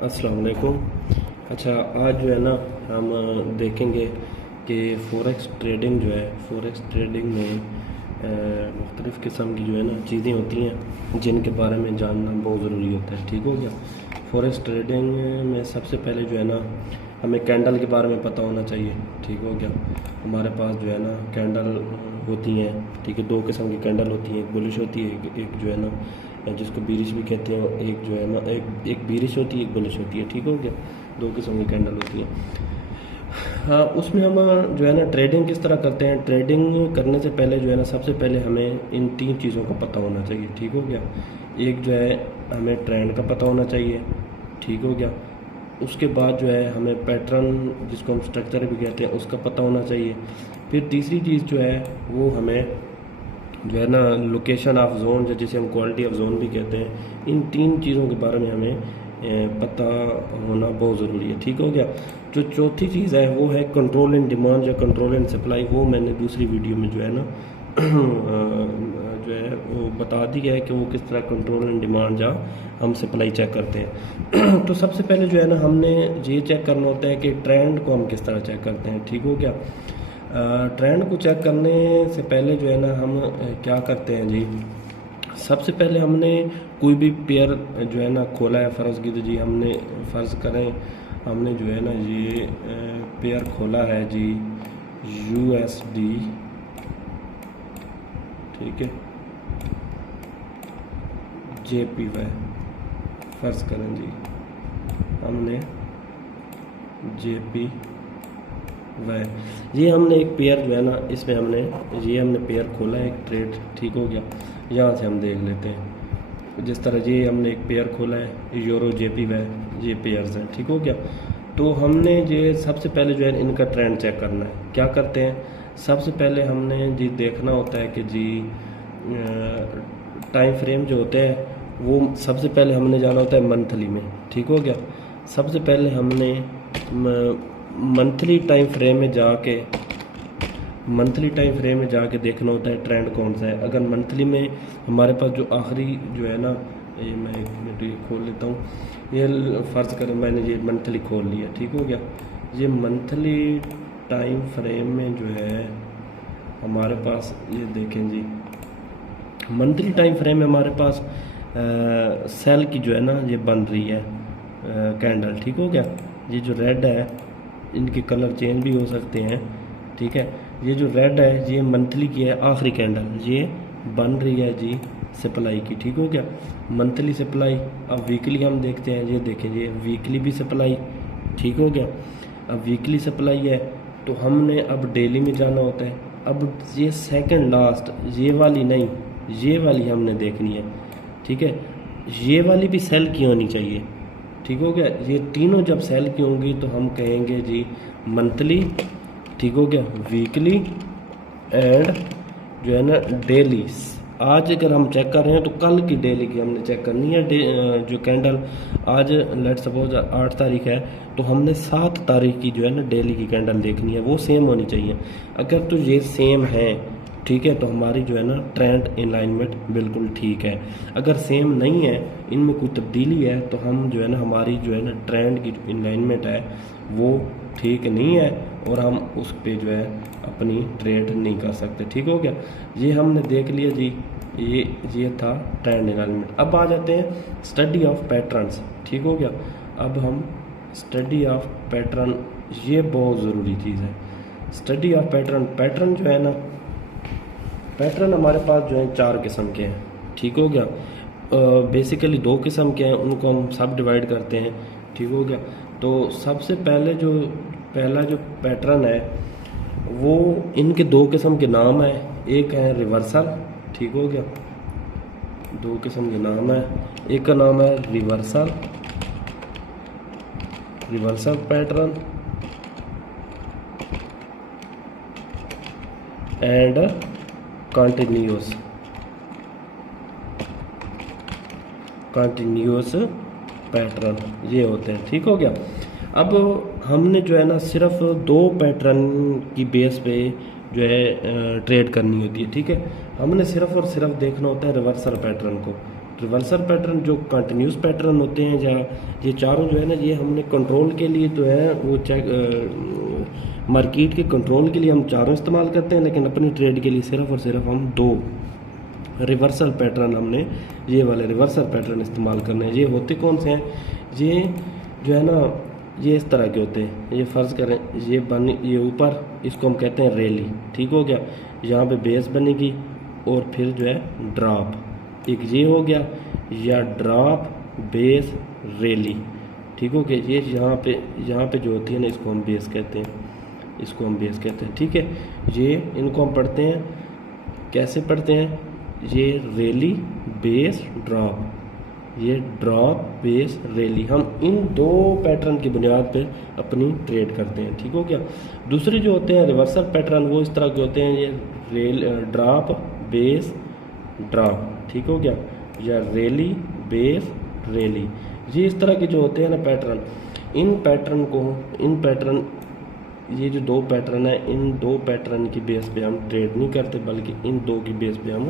अस्सलाम वालेकुम। अच्छा, आज जो है ना हम देखेंगे कि फ़ॉरेक्स ट्रेडिंग जो है, फ़ॉरेक्स ट्रेडिंग में मुख्तलिफ़ किस्म की जो है ना चीज़ें होती हैं जिनके बारे में जानना बहुत ज़रूरी होता है। ठीक हो गया। फ़ॉरेक्स ट्रेडिंग में सबसे पहले जो है ना हमें कैंडल के बारे में पता होना चाहिए। ठीक हो गया। हमारे पास जो है ना कैंडल होती हैं, ठीक है, दो किस्म की कैंडल होती हैं, एक बुलिश होती है, एक जो है ना जिसको बीरिश भी कहते हैं, एक जो है ना एक बीरिश होती है, एक बुलिश होती है। ठीक हो गया। दो किस्म की कैंडल होती हैं। हाँ, उसमें हम जो है ना ट्रेडिंग किस तरह करते हैं। ट्रेडिंग करने से पहले जो है ना सबसे पहले हमें इन तीन चीज़ों का पता होना चाहिए। ठीक हो गया। एक जो है हमें ट्रेंड का पता होना चाहिए। ठीक हो गया। उसके बाद जो है हमें पैटर्न, जिसको हम स्ट्रक्चर भी कहते हैं, उसका पता होना चाहिए। फिर तीसरी चीज़ जो है वो हमें जो है ना लोकेशन ऑफ जोन, या जिसे हम क्वालिटी ऑफ जोन भी कहते हैं, इन तीन चीज़ों के बारे में हमें पता होना बहुत ज़रूरी है। ठीक हो गया। जो चौथी चीज़ है वो है कंट्रोल इन डिमांड या कंट्रोल इन सप्लाई। वो मैंने दूसरी वीडियो में जो है ना जो है वो बता दिया है कि वो किस तरह कंट्रोल इन डिमांड या हम सप्लाई चेक करते हैं। तो सबसे पहले जो है ना हमने ये चेक करना होता है कि ट्रेंड को हम किस तरह चेक करते हैं। ठीक हो गया। ट्रेंड को चेक करने से पहले जो है ना हम क्या करते हैं जी, सबसे पहले हमने कोई भी पेयर जो है ना खोला है, फ़र्ज़ की तो जी हमने फ़र्ज़ करें हमने जो है ना ये पेयर खोला है जी USD, ठीक है, JPY, फ़र्ज़ करें जी हमने JPY, ये हमने एक पेयर जो है ना इसमें हमने पेयर खोला है, एक ट्रेड। ठीक हो गया। यहाँ से हम देख लेते हैं। जिस तरह ये हमने एक पेयर खोला है यूरो JPY, ये पेयर्स हैं। ठीक हो गया। तो हमने ये सबसे पहले जो है इनका ट्रेंड चेक करना है। क्या करते हैं, सबसे पहले हमने जी देखना होता है कि जी टाइम फ्रेम जो होते हैं वो सबसे पहले हमने जाना होता है मंथली में। ठीक हो गया। सबसे पहले हमने मंथली टाइम फ्रेम में जाके देखना होता है ट्रेंड कौन सा है। अगर मंथली में हमारे पास जो आखिरी जो है ना, ये मैं एक मिनट ये खोल लेता हूँ, ये फ़र्ज़ करें मैंने ये मंथली खोल लिया। ठीक हो गया। ये मंथली टाइम फ्रेम में जो है हमारे पास, ये देखें जी, मंथली टाइम फ्रेम में हमारे पास सेल की जो है ना ये बन रही है कैंडल। ठीक हो गया। ये जो रेड है, इनके कलर चेंज भी हो सकते हैं। ठीक है। ये जो रेड है ये मंथली की है, आखिरी कैंडल ये बन रही है जी सप्लाई की। ठीक हो गया। Monthly supply. अब वीकली हम देखते हैं, ये देखें ये वीकली भी सप्लाई। ठीक हो गया। अब वीकली सप्लाई है तो हमने अब डेली में जाना होता है। अब ये सेकंड लास्ट, ये वाली नहीं, ये वाली हमने देखनी है। ठीक है। ये वाली भी सेल की होनी चाहिए। ठीक हो गया। ये तीनों जब सेल की होंगी तो हम कहेंगे जी मंथली, ठीक हो गया, वीकली एंड जो है ना डेली। आज अगर हम चेक कर रहे हैं तो कल की डेली की हमने चेक करनी है। जो कैंडल आज लेट सपोज 8 तारीख है तो हमने 7 तारीख की जो है ना डेली की कैंडल देखनी है, वो सेम होनी चाहिए। अगर तो ये सेम है, ठीक है, तो हमारी जो है ना ट्रेंड अलाइनमेंट बिल्कुल ठीक है। अगर सेम नहीं है, इनमें कोई तब्दीली है, तो हम जो है ना हमारी जो है ना ट्रेंड की अलाइनमेंट है वो ठीक नहीं है और हम उस पे जो है अपनी ट्रेड नहीं कर सकते। ठीक हो गया। ये हमने देख लिया जी, ये था ट्रेंड अलाइनमेंट। अब आ जाते हैं स्टडी ऑफ पैटर्न्स। ठीक हो गया। अब हम स्टडी ऑफ पैटर्न, ये बहुत ज़रूरी चीज़ है। स्टडी ऑफ पैटर्न जो है ना, पैटर्न हमारे पास जो है 4 किस्म के हैं। ठीक हो गया। बेसिकली 2 किस्म के हैं, उनको हम सब डिवाइड करते हैं। ठीक हो गया। तो सबसे पहला जो पैटर्न है वो, इनके 2 किस्म के नाम है। एक है रिवर्सल। ठीक हो गया। 2 किस्म के नाम है। एक का नाम है reversal pattern and continuous pattern, ये होते हैं। ठीक हो गया। अब हमने जो है ना सिर्फ 2 पैटर्न की बेस पे जो है ट्रेड करनी होती है। ठीक है। हमने सिर्फ और सिर्फ देखना होता है रिवर्सल पैटर्न को। रिवर्सल पैटर्न जो कंटिन्यूस पैटर्न होते हैं, या ये चारों जो है ना, ये हमने कंट्रोल के लिए जो है वो चेक मार्केट के कंट्रोल के लिए हम चारों इस्तेमाल करते हैं, लेकिन अपनी ट्रेड के लिए सिर्फ और सिर्फ हम दो रिवर्सल पैटर्न, हमने ये वाले रिवर्सल पैटर्न इस्तेमाल करने हैं। ये होते कौन से हैं? ये जो है ना, ये इस तरह के होते हैं। ये फ़र्ज़ करें ये ऊपर, इसको हम कहते हैं रैली, ठीक हो गया। यहाँ पे बेस बनेगी और फिर जो है ड्रॉप, एक ये हो गया, या ड्रॉप बेस रैली, ठीक हो गया। ये यहाँ पे जो होती है ना, इसको हम बेस कहते हैं, ठीक है। ये इनको हम पढ़ते हैं, कैसे पढ़ते हैं? ये रैली बेस ड्रॉप, ये ड्रॉप बेस रैली, हम इन दो पैटर्न की बुनियाद पे अपनी ट्रेड करते हैं, ठीक हो गया। दूसरे जो होते हैं रिवर्सल पैटर्न, वो इस तरह के होते हैं, ये ड्रॉप बेस ड्रॉप, ठीक हो गया, या रैली बेस रैली। ये इस तरह के जो होते हैं ना पैटर्न, ये जो दो पैटर्न है, इन दो पैटर्न की बेस पे हम ट्रेड नहीं करते, बल्कि इन दो की बेस पे हम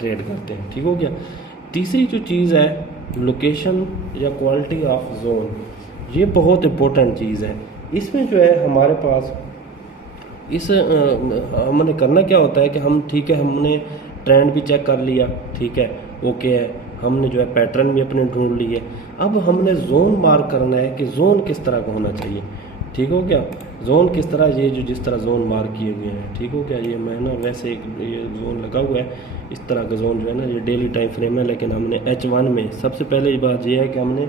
ट्रेड करते हैं, ठीक हो गया। तीसरी जो चीज़ है लोकेशन या क्वालिटी ऑफ जोन, ये बहुत इंपॉर्टेंट चीज़ है। इसमें जो है हमारे पास हमने करना क्या होता है कि हम, ठीक है, हमने ट्रेंड भी चेक कर लिया, ठीक है, ओके है, हमने जो है पैटर्न भी अपने ढूंढ लिए। अब हमने जोन मार्क करना है कि जोन किस तरह का होना चाहिए, ठीक हो गया। जोन किस तरह, ये जो जिस तरह जोन मार्क किए हुए हैं, ठीक हो गया। ये मैं ना वैसे एक ये जोन लगा हुआ है, इस तरह का जोन जो है ना, ये डेली टाइम फ्रेम है, लेकिन हमने H1 में सबसे पहले बात ये है कि हमने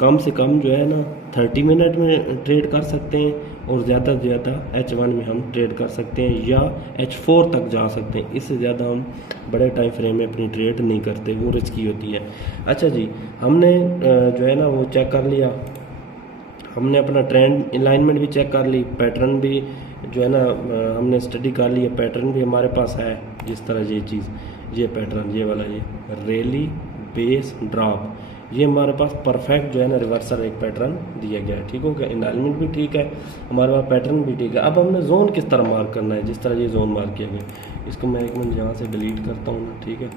कम से कम जो है ना 30 मिनट में ट्रेड कर सकते हैं, और ज़्यादा से ज़्यादा H1 में हम ट्रेड कर सकते हैं, या H4 तक जा सकते हैं। इससे ज़्यादा हम बड़े टाइम फ्रेम में अपनी ट्रेड नहीं करते, वो रिस्की होती है। अच्छा जी, हमने जो है ना वो चेक कर लिया, हमने अपना ट्रेंड अलाइनमेंट भी चेक कर ली, पैटर्न भी जो है ना हमने स्टडी कर लिया, पैटर्न भी हमारे पास है। जिस तरह ये चीज़, ये पैटर्न, ये वाला, ये रैली बेस ड्रॉप, ये हमारे पास परफेक्ट जो है ना रिवर्सल एक पैटर्न दिया गया है, ठीक हो गया। अलाइनमेंट भी ठीक है, हमारे पास पैटर्न भी ठीक है। अब हमने जोन किस तरह मार्क करना है, जिस तरह ये जोन मार्क किया गया। इसको मैं एक मिनट यहाँ से डिलीट करता हूँ ना, ठीक है।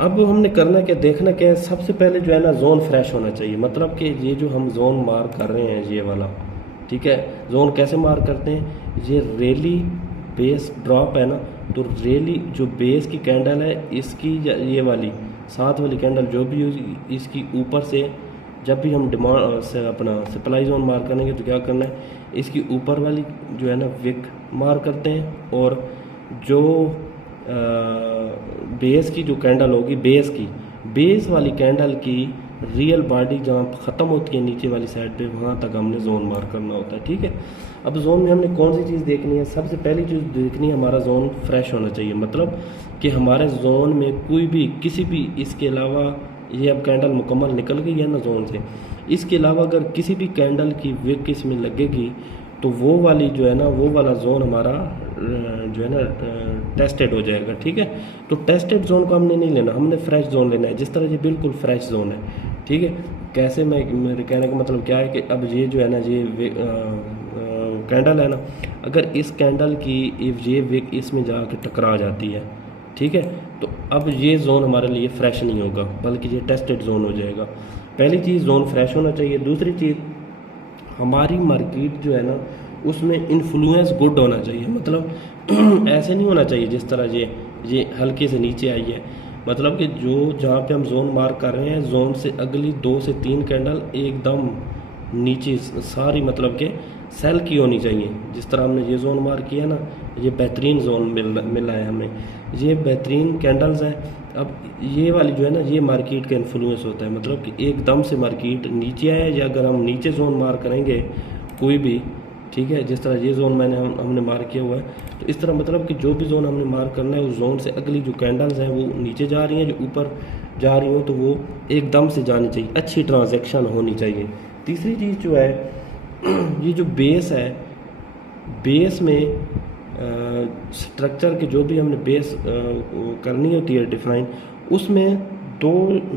अब हमने करना क्या, देखना क्या है, सबसे पहले जो है ना जोन फ्रेश होना चाहिए। मतलब कि ये जो हम जोन मार्क कर रहे हैं, ये वाला, ठीक है, जोन कैसे मार्क करते हैं? ये रैली बेस ड्रॉप है ना, तो रैली जो बेस की कैंडल है, इसकी ये वाली साथ वाली कैंडल जो भी इसकी ऊपर से, जब भी हम डिमांड से अपना सप्लाई जोन मार्क करेंगे तो क्या करना है, इसकी ऊपर वाली जो है ना विक मार्क करते हैं, और जो बेस की जो कैंडल होगी, बेस वाली कैंडल की रियल बॉडी जहाँ ख़त्म होती है नीचे वाली साइड पे, वहाँ तक हमने जोन मार्क करना होता है, ठीक है। अब जोन में हमने कौन सी चीज़ देखनी है? सबसे पहली चीज़ देखनी है, हमारा जोन फ्रेश होना चाहिए। मतलब कि हमारे जोन में कोई भी किसी भी, इसके अलावा ये अब कैंडल मुकम्मल निकल गई है ना जोन से, इसके अलावा अगर किसी भी कैंडल की विक इसमें लगेगी तो वो वाली जो है ना, वो वाला जोन हमारा जो है ना टेस्टेड हो जाएगा, ठीक है। तो टेस्टेड जोन को हमने नहीं लेना, हमने फ्रेश जोन लेना है। जिस तरह ये बिल्कुल फ्रेश जोन है, ठीक है। कैसे, मेरे कहने का मतलब क्या है कि अब ये जो है ना, ये कैंडल है ना, अगर इस कैंडल की ये विक इसमें जाके टकरा जाती है, ठीक है, तो अब ये जोन हमारे लिए फ्रेश नहीं होगा, बल्कि ये टेस्टेड जोन हो जाएगा। पहली चीज़ जोन फ्रेश होना चाहिए। दूसरी चीज़, हमारी मार्केट जो है ना, उसमें इन्फ्लुएंस गुड होना चाहिए। मतलब ऐसे नहीं होना चाहिए जिस तरह ये हल्के से नीचे आई है। मतलब कि जो जहाँ पे हम जोन मार्क कर रहे हैं, जोन से अगली 2 से 3 कैंडल एकदम नीचे सारी मतलब के सेल की होनी चाहिए। जिस तरह हमने ये जोन मार्क किया ना, ये बेहतरीन जोन मिला है हमें, ये बेहतरीन कैंडल्स हैं। अब ये वाली जो है ना, ये मार्केट का इन्फ्लुएंस होता है। मतलब कि एकदम से मार्केट नीचे आए, या अगर हम नीचे जोन मार्क करेंगे कोई भी, ठीक है, जिस तरह ये जोन हमने मार्क किया हुआ है, तो इस तरह मतलब कि जो भी जोन हमने मार्क करना है, उस जोन से अगली जो कैंडल्स हैं वो नीचे जा रही हैं, जो ऊपर जा रही हो तो वो एकदम से जानी चाहिए, अच्छी ट्रांजैक्शन होनी चाहिए। तीसरी चीज़ जो है, ये जो बेस है, बेस में स्ट्रक्चर के जो भी हमने बेस करनी होती है डिफाइन, उसमें 2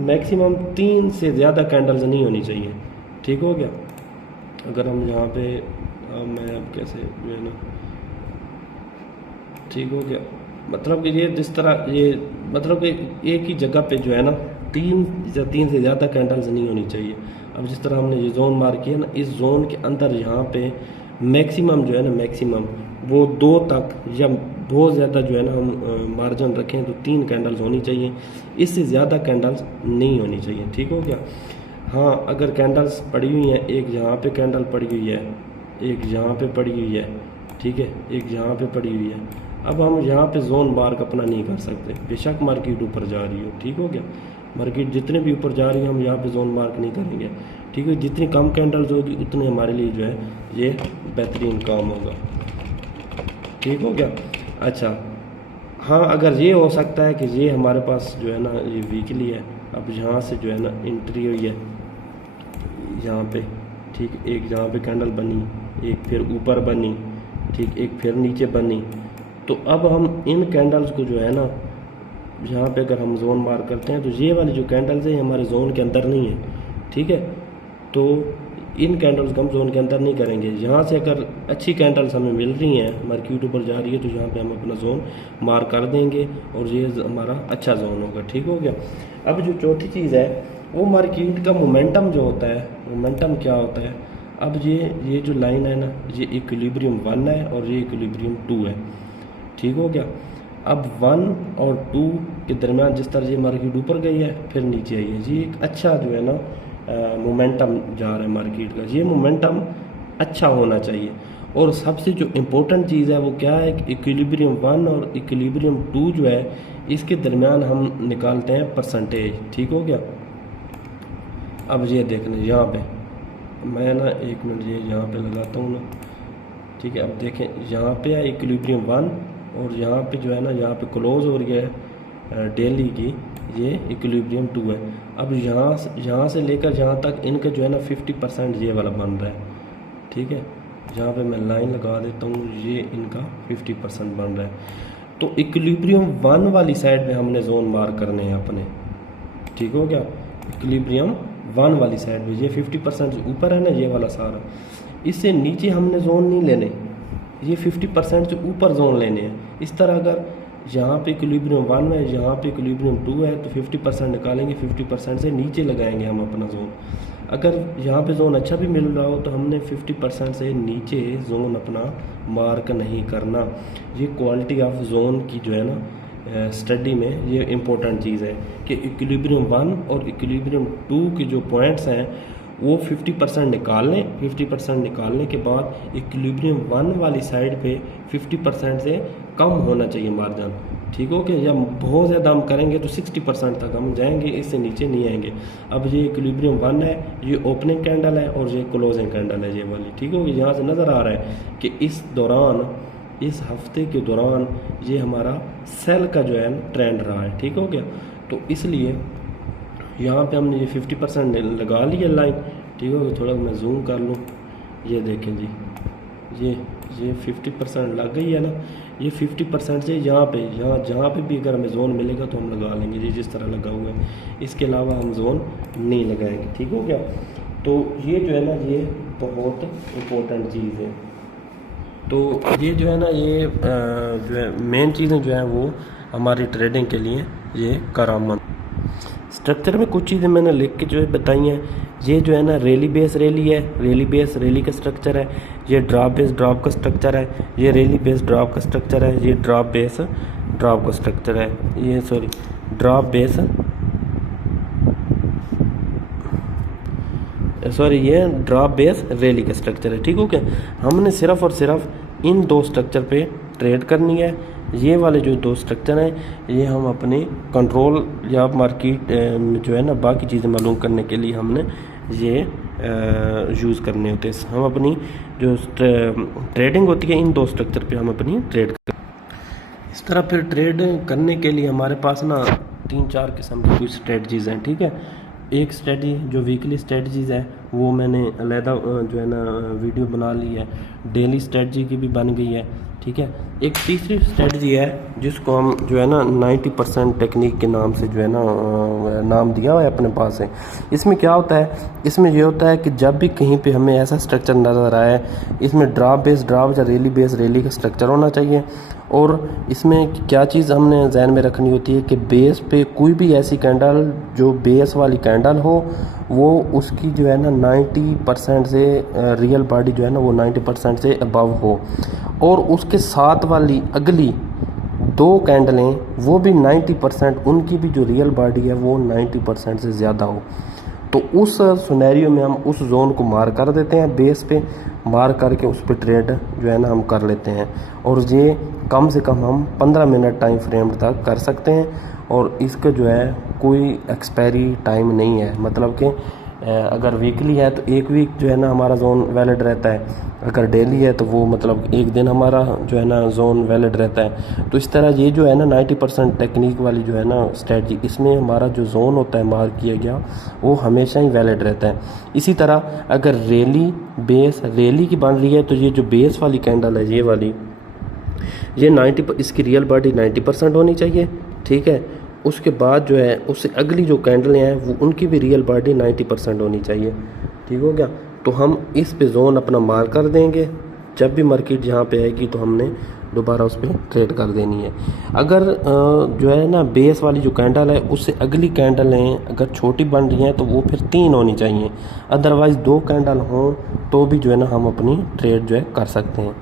मैक्सिमम 3 से ज़्यादा कैंडल्स नहीं होनी चाहिए, ठीक हो गया। अगर हम यहाँ पे मैं अब कैसे जो है ना, ठीक हो गया, मतलब कि ये जिस तरह ये मतलब कि एक ही जगह पे जो है ना तीन से ज़्यादा कैंडल्स नहीं होनी चाहिए। अब जिस तरह हमने ये जोन मार्क किया ना, इस जोन के अंदर यहाँ पे मैक्सिमम जो है ना, मैक्सिमम वो 2 तक या बहुत ज़्यादा जो है ना हम मार्जिन रखें तो 3 कैंडल्स होनी चाहिए, इससे ज़्यादा कैंडल्स नहीं होनी चाहिए। ठीक हो गया। हाँ, अगर कैंडल्स पड़ी हुई हैं, एक यहाँ पे कैंडल पड़ी हुई है, एक यहाँ पे पड़ी हुई है, ठीक है, एक यहाँ पे पड़ी हुई है। अब हम यहाँ पे जोन मार्क अपना नहीं कर सकते, बेशक मार्केट ऊपर जा रही हो। ठीक हो गया। मार्केट जितने भी ऊपर जा रही है हम यहाँ पे जोन मार्क नहीं करेंगे। ठीक है, जितनी कम कैंडल्स होगी उतने हमारे लिए जो है ये बेहतरीन काम होगा। ठीक हो गया। अच्छा, हाँ, अगर ये हो सकता है कि ये हमारे पास जो है ना ये वीकली है, अब यहाँ से जो है ना एंट्री हुई है यहाँ पे, ठीक, एक यहाँ पे कैंडल बनी, एक फिर ऊपर बनी, ठीक, एक फिर नीचे बनी। तो अब हम इन कैंडल्स को जो है ना यहाँ पे अगर हम जोन मार्क करते हैं तो ये वाली जो कैंडल्स है हमारे जोन के अंदर नहीं है। ठीक है, तो इन कैंडल्स को हम जोन के अंदर नहीं करेंगे। यहाँ से अगर अच्छी कैंडल्स हमें मिल रही हैं, मार्केट ऊपर जा रही है, तो यहाँ पे हम अपना जोन मार्क कर देंगे और ये हमारा अच्छा जोन होगा। ठीक हो गया। अब जो चौथी चीज़ है वो मार्केट का मोमेंटम जो होता है, मोमेंटम क्या होता है। अब ये जो लाइन है ना, ये इक्विलिब्रियम 1 है और ये इक्विलिब्रियम 2 है। ठीक हो गया। अब 1 और 2 के दरमियान जिस तरह ये मार्केट ऊपर गई है फिर नीचे आई है, ये एक अच्छा जो है ना मोमेंटम जा रहा है मार्केट का। ये मोमेंटम अच्छा होना चाहिए। और सबसे जो इम्पोर्टेंट चीज़ है वो क्या है कि इक्विलिब्रियम 1 और इक्विलिब्रियम 2 जो है इसके दरमियान हम निकालते हैं परसेंटेज। ठीक हो गया। अब ये देख लें, यहाँ पे मैं ना 1 मिनट ये यहाँ पे लगाता हूँ ना, ठीक है। अब देखें, यहाँ पे है इक्विलिब्रियम 1 और यहाँ पे जो है ना, यहाँ पे क्लोज हो रही है डेली की, ये इक्विलिब्रियम 2 है। अब यहाँ से लेकर यहाँ तक इनका जो है ना 50% ये वाला बन रहा है। ठीक है, यहाँ पे मैं लाइन लगा देता हूँ, ये इनका 50% बन रहा है। तो इक्विलिब्रियम 1 वाली साइड पे हमने जोन मार्क करने हैं अपने। ठीक हो गया। इक्विलिब्रियम 1 वाली साइड पे ये 50% ऊपर है ना, ये वाला सारा, इससे नीचे हमने जोन नहीं लेने, ये 50% से ऊपर जोन लेने हैं। इस तरह अगर यहाँ पे इक्विलिब्रियम 1 है, यहाँ पे इक्विलिब्रियम 2 है, तो 50% निकालेंगे, 50% से नीचे लगाएंगे हम अपना जोन। अगर यहाँ पे जोन अच्छा भी मिल रहा हो तो हमने 50% से नीचे जोन अपना मार्क नहीं करना। ये क्वालिटी ऑफ जोन की जो है ना स्टडी में ये इम्पोर्टेंट चीज़ है कि इक्विलिब्रियम 1 और इक्विलिब्रियम 2 के जो पॉइंट्स हैं वो 50% निकाल लें। 50% निकालने के बाद इक्विलिब्रियम 1 वाली साइड पे 50% से कम होना चाहिए मार्जिन। ठीक हो गया। या बहुत ज़्यादा हम करेंगे तो 60% तक हम जाएंगे, इससे नीचे नहीं आएंगे। अब ये इक्विलिब्रियम 1 है, ये ओपनिंग कैंडल है और ये क्लोजिंग कैंडल है, ये वाली। ठीक हो गया। यहाँ से नज़र आ रहा है कि इस हफ्ते के दौरान ये हमारा सेल का जो है ट्रेंड रहा है। ठीक हो गया। तो इसलिए यहाँ पे हमने ये 50% लगा लिया लाइन। ठीक हो गया। थोड़ा मैं जूम कर लूँ, ये देखें जी, ये 50% लग गई है ना। ये 50% से यहाँ जहाँ पे भी अगर हमें जोन मिलेगा तो हम लगा लेंगे, ये जिस तरह लगा हुआ है। इसके अलावा हम जोन नहीं लगाएंगे। ठीक हो गया। तो ये जो है ना ये बहुत इम्पोर्टेंट चीज़ है। तो ये जो है ना ये जो है मेन चीज़ें जो हैं वो हमारी ट्रेडिंग के लिए ये करामत। स्ट्रक्चर में कुछ चीज़ें मैंने लिख के जो है बताई हैं। ये जो है ना रैली बेस रैली है, रैली बेस रैली का स्ट्रक्चर है। ये ड्रॉप बेस ड्रॉप का स्ट्रक्चर है। ये रैली बेस ड्रॉप का स्ट्रक्चर है। ये ड्रॉप बेस ड्रॉप का स्ट्रक्चर है। ये ये ड्रॉप बेस रैली का स्ट्रक्चर है। ठीक हो गया। हमने सिर्फ और सिर्फ इन 2 स्ट्रक्चर पे ट्रेड करनी है। ये वाले जो 2 स्ट्रक्चर हैं ये हम अपने कंट्रोल या मार्केट जो है ना बाकी चीज़ें मालूम करने के लिए हमने ये यूज़ करने होते हैं। हम अपनी जो ट्रेडिंग होती है इन 2 स्ट्रक्चर पे हम अपनी ट्रेड कर। इस तरह फिर ट्रेड करने के लिए हमारे पास ना 3-4 किस्म की कुछ स्ट्रेटजीज़ हैं। ठीक है। एक स्ट्रेटजी जो वीकली स्ट्रेटजीज़ है वो मैंने अलहदा जो है ना वीडियो बना ली है। डेली स्ट्रेटजी की भी बन गई है, ठीक है। एक तीसरी स्ट्रेटजी है जिसको हम जो है ना 90% टेक्निक के नाम से जो है ना नाम दिया हुआ है अपने पास है। इसमें क्या होता है, इसमें ये होता है कि जब भी कहीं पे हमें ऐसा स्ट्रक्चर नज़र आए, इसमें ड्रॉप बेस ड्रॉप या रैली बेस रैली का स्ट्रक्चर होना चाहिए। और इसमें क्या चीज़ हमने जहन में रखनी होती है कि बेस पे कोई भी ऐसी कैंडल जो बेस वाली कैंडल हो, वो उसकी जो है ना 90% से रियल बॉडी जो है ना वो 90% से अबव हो, और उसके साथ वाली अगली दो कैंडलें वो भी 90%, उनकी भी जो रियल बॉडी है वो 90% से ज़्यादा हो। तो उस सिनेरियो में हम उस जोन को मार कर देते हैं, बेस पे मार करके उस पर ट्रेड जो है ना हम कर लेते हैं। और ये कम से कम हम 15 मिनट टाइम फ्रेम तक कर सकते हैं, और इसका जो है कोई एक्सपायरी टाइम नहीं है। मतलब कि अगर वीकली है तो एक वीक जो है ना हमारा जोन वैलिड रहता है, अगर डेली है तो वो मतलब एक दिन हमारा जो है ना जोन वैलिड रहता है। तो इस तरह ये जो है ना 90% टेक्निक वाली जो है ना स्ट्रेटजी, इसमें हमारा जो जोन होता है मार्क किया गया वो हमेशा ही वैलिड रहता है। इसी तरह अगर रैली की बन रही है तो ये जो बेस वाली कैंडल है, ये वाली, ये 90 इसकी रियल बॉडी 90% होनी चाहिए, ठीक है। उसके बाद जो है उससे अगली जो कैंडलें हैं वो उनकी भी रियल बॉडी 90% होनी चाहिए, ठीक हो गया। तो हम इस पे जोन अपना मार कर देंगे, जब भी मार्केट यहाँ पे आएगी तो हमने दोबारा उस पर ट्रेड कर देनी है। अगर जो है ना बेस वाली जो कैंडल है उससे अगली कैंडलें अगर छोटी बन रही हैं तो वो फिर 3 होनी चाहिए, अदरवाइज़ 2 कैंडल हों तो भी जो है ना हम अपनी ट्रेड जो है कर सकते हैं।